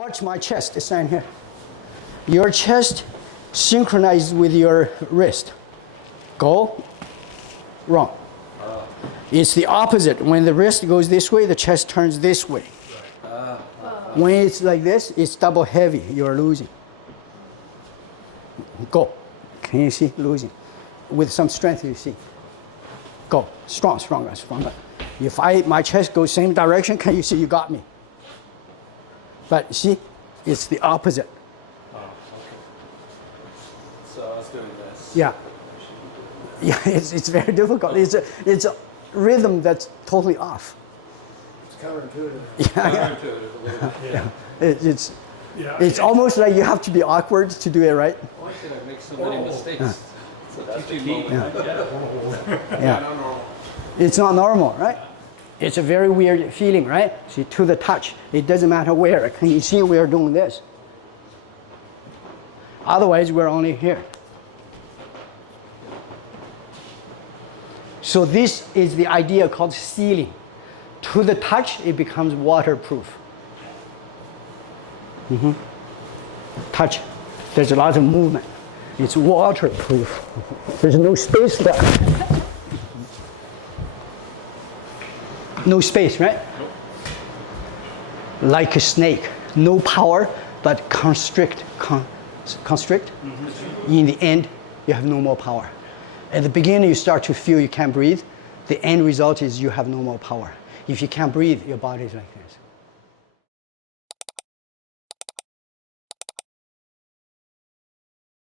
Watch my chest, stand here. Your chest synchronizes with your wrist. Go, wrong. It's the opposite. When the wrist goes this way, the chest turns this way. When it's like this, it's double heavy. You're losing. Go. Can you see? Losing. With some strength, you see. Go. Strong, stronger, stronger. If my chest goes same direction, can you see you got me? But see, it's the opposite. Oh, okay. So I was doing this. Yeah. Yeah, it's very difficult. It's a rhythm that's totally off. It's counterintuitive. Yeah, Counterintuitive a little bit. yeah. It's almost like you have to be awkward to do it right. Why did I make so many mistakes? So that's the key. Yeah. It's not normal, right? It's a very weird feeling, right? See, to the touch, it doesn't matter where. Can you see we are doing this? Otherwise, we're only here. So this is the idea called sealing. To the touch, it becomes waterproof. Touch, there's a lot of movement. It's waterproof. There's no space there. No space, right? Nope. Like a snake, no power, but constrict. In the end, you have no more power. At the beginning, you start to feel you can't breathe. The end result is you have no more power. If you can't breathe, your body is like this.